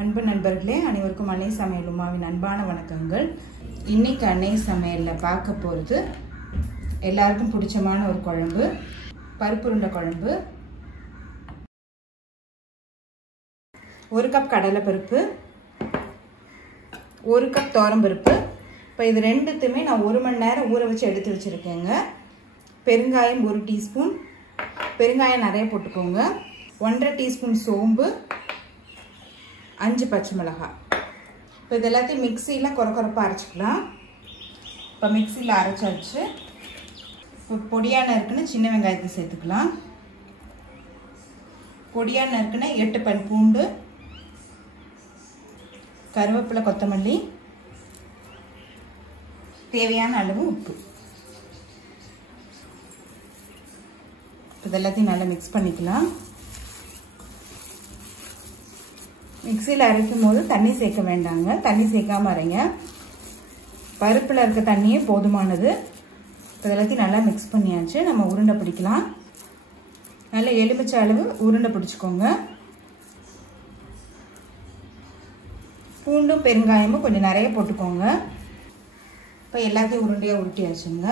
அன்பு நண்பர்களே, அனைவருக்கும் அன்னை சமையல் உமாவின் அன்பான வணக்கங்கள். இன்னைக்கு அன்னை சமையல்ல பார்க்க போகிறது எல்லாருக்கும் பிடிச்சமான ஒரு குழம்பு, பருப்புருண்டை குழம்பு. 1 கப் கடலைப்பருப்பு, 1 கப் துவரம்பருப்பு. இப்போ இது ரெண்டுத்துமே நான் 1 மணி நேரம் ஊற வச்சு எடுத்து வச்சுருக்கேங்க. பெருங்காயம் 1 டீஸ்பூன், பெருங்காயம் நிறைய போட்டுக்கோங்க. 1.5 டீஸ்பூன் சோம்பு, 5 பச்சை மிளகாய். இப்போ இது எல்லாத்தையும் மிக்சியில் கொரப்பாக அரைச்சிக்கலாம். இப்போ மிக்சியில் அரைச்சாச்சு. இப்போ பொடியான இருக்குன்னு சின்ன வெங்காயத்தை சேர்த்துக்கலாம். பொடியான இருக்குன்னா 8 பல் பூண்டு, கருவேப்பிலை, கொத்தமல்லி, தேவையான அளவு உப்பு. இது எல்லாத்தையும் நல்லா மிக்ஸ் பண்ணிக்கலாம். மிக்சியில் அரைக்கும் போது தண்ணி சேர்க்க வேண்டாங்க, தண்ணி சேர்க்காம அரைங்க. பருப்பில் இருக்க தண்ணியே போதுமானது. இப்போ எல்லாத்தையும் நல்லா மிக்ஸ் பண்ணியாச்சு. நம்ம உருண்டை பிடிக்கலாம். நல்லா எலுமிச்சை அளவு உருண்டை பிடிச்சிக்கோங்க. பூண்டும் பெருங்காயமும் கொஞ்சம் நிறைய போட்டுக்கோங்க. இப்போ எல்லாத்தையும் உருண்டையாக உருட்டியாச்சுங்க.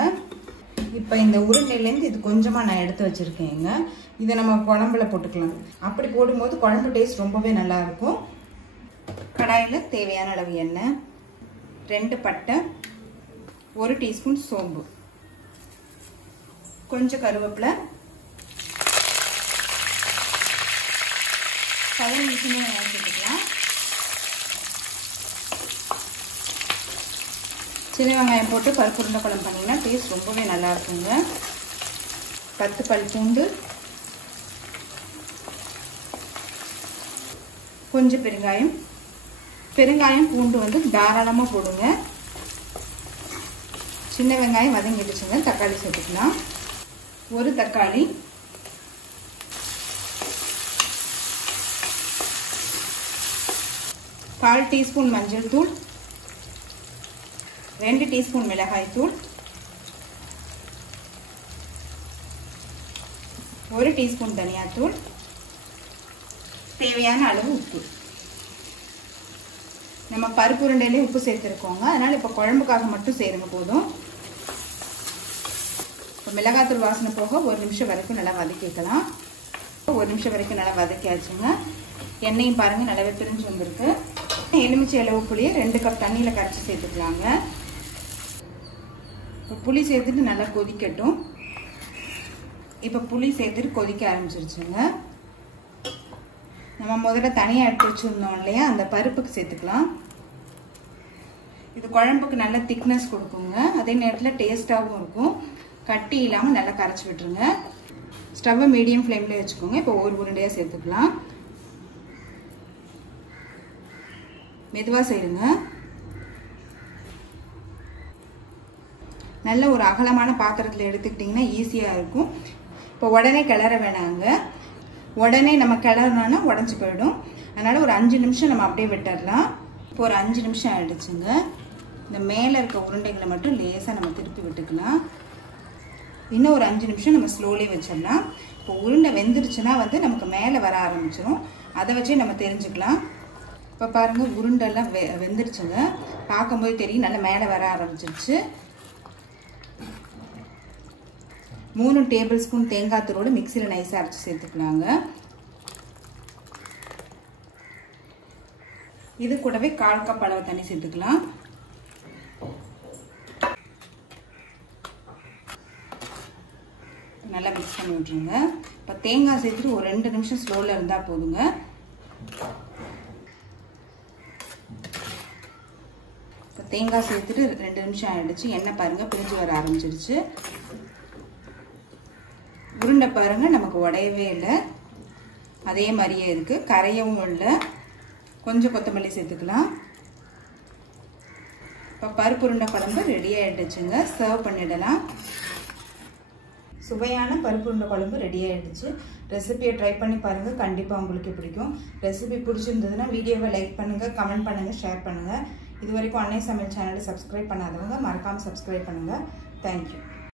இப்போ இந்த உருண்டையிலேருந்து இது கொஞ்சமாக நான் எடுத்து வச்சுருக்கேங்க. இதை நம்ம குழம்புல போட்டுக்கலாம். அப்படி போடும்போது குழம்பு டேஸ்ட் ரொம்பவே நல்லாயிருக்கும். கடாயில் தேவையான அளவு எண்ணெய், 2 பட்டை, 1 டீஸ்பூன் சோம்பு, கொஞ்சம் கருவேப்பிலை, 15 சின்ன வெங்காயம் சேர்த்துக்கலாம். சின்ன வெங்காயம் போட்டு பருப்பு உருண்டை குழம்பு பண்ணிங்கன்னா டேஸ்ட் ரொம்பவே நல்லா இருக்குங்க. 10 பல் பூண்டு, கொஞ்சம் பெருங்காயம். பெருங்காயம் பூண்டு வந்து தாராளமாக போடுங்க. சின்ன வெங்காயம் வதங்கிடுச்சுங்க. தக்காளி சேர்த்துக்கலாம். 1 தக்காளி, கால் டீஸ்பூன் மஞ்சள் தூள், 2 டீஸ்பூன் மிளகாய் தூள், 1 டீஸ்பூன் தனியாத்தூள், தேவையான அளவு உப்பு. நம்ம பருப்பு உருண்டையிலே உப்பு சேர்த்துருக்கோங்க, அதனால இப்போ குழம்புக்காக மட்டும் சேருங்க போதும். இப்போ மிளகாத்தூள் வாசனை போக 1 நிமிஷம் வரைக்கும் நல்லா வதக்கிக்கலாம். 1 நிமிஷம் வரைக்கும் நல்லா வதக்கியாச்சுங்க. எண்ணெயும் பாருங்க நல்லாவே பிரிஞ்சு வந்திருக்கு. எலுமிச்சை அளவு புளியை 2 கப் தண்ணியில் கரைச்சி சேர்த்துக்கலாங்க. இப்போ புளி சேர்த்துட்டு நல்லா கொதிக்கட்டும். இப்போ புளி சேர்த்துட்டு கொதிக்க ஆரம்பிச்சிருச்சுங்க. நம்ம முதல்ல தனியாக எடுத்து வச்சுருந்தோம் இல்லையா, அந்த பருப்புக்கு சேர்த்துக்கலாம். இது குழம்புக்கு நல்ல திக்னஸ் கொடுக்குங்க, அதே நேரத்தில் டேஸ்ட்டாகவும் இருக்கும். கட்டி இல்லாமல் நல்லா கரைச்சி விட்டுருங்க. ஸ்டவ்வை மீடியம் ஃப்ளேமில் வச்சுக்கோங்க. இப்போ ஒரு உருண்டையாக சேர்த்துக்கலாம். மெதுவாக செய்யுங்க. நல்ல ஒரு அகலமான பாத்திரத்தில் எடுத்துக்கிட்டிங்கன்னா ஈஸியாக இருக்கும். இப்போ உடனே கிளற வேணாங்க. உடனே நம்ம கிளறினோன்னா உடஞ்சி போயிடும். அதனால் ஒரு 5 நிமிஷம் நம்ம அப்படியே விட்டுடலாம். இப்போ ஒரு 5 நிமிஷம் ஆகிடுச்சுங்க. இந்த மேலே இருக்க உருண்டைகளை மட்டும் லேசாக நம்ம திருப்பி விட்டுக்கலாம். இன்னும் ஒரு 5 நிமிஷம் நம்ம ஸ்லோலி வச்சிடலாம். இப்போ உருண்டை வெந்துருச்சுன்னா வந்து நமக்கு மேலே வர ஆரம்பிச்சிடும். அதை வச்சே நம்ம தெரிஞ்சுக்கலாம். இப்போ பாருங்கள் உருண்டெல்லாம் வெந்துருச்சுங்க. பார்க்கும்போது தெரியும் நல்லா மேலே வர ஆரம்பிச்சிருச்சு. 3 டேபிள் ஸ்பூன் தேங்காய் தூளோடு மிக்சியில் நைஸாக அரைச்சி சேர்த்துக்கலாங்க. இது கூடவே 1/4 கப் அளவு தண்ணி சேர்த்துக்கலாம். நல்லா மிக்ஸ் பண்ணி விட்டுருங்க. இப்போ தேங்காய் சேர்த்துட்டு ஒரு 2 நிமிஷம் ஸ்லோவில் இருந்தால் போதுங்க. இப்போ தேங்காய் சேர்த்துட்டு 2 நிமிஷம் ஆகிடுச்சு. எண்ணெய் பாருங்கள் பிரிஞ்சு வர ஆரம்பிச்சிருச்சு. உருண்டை பாருங்க நமக்கு உடையவே இல்லை, அதே மாதிரியே இருக்கு, கரையவும் இல்லை. கொஞ்சம் கொத்தமல்லி சேர்த்துக்கலாம். இப்போ பருப்பு உருண்டை குழம்பு ரெடி ஆகிடுச்சுங்க. சர்வ் பண்ணிடலாம். சுவையான பருப்பு உருண்டை குழம்பு ரெடி ஆகிடுச்சு. ரெசிபியை ட்ரை பண்ணி பாருங்கள், கண்டிப்பாக உங்களுக்கு பிடிக்கும். ரெசிபி பிடிச்சிருந்ததுன்னா வீடியோவை லைக் பண்ணுங்கள், கமெண்ட் பண்ணுங்கள், ஷேர் பண்ணுங்கள். இது வரைக்கும் அன்னை சமையல் சேனலை சப்ஸ்கிரைப் பண்ணாதவங்க மறக்காமல் சப்ஸ்கிரைப் பண்ணுங்கள். தேங்க்யூ.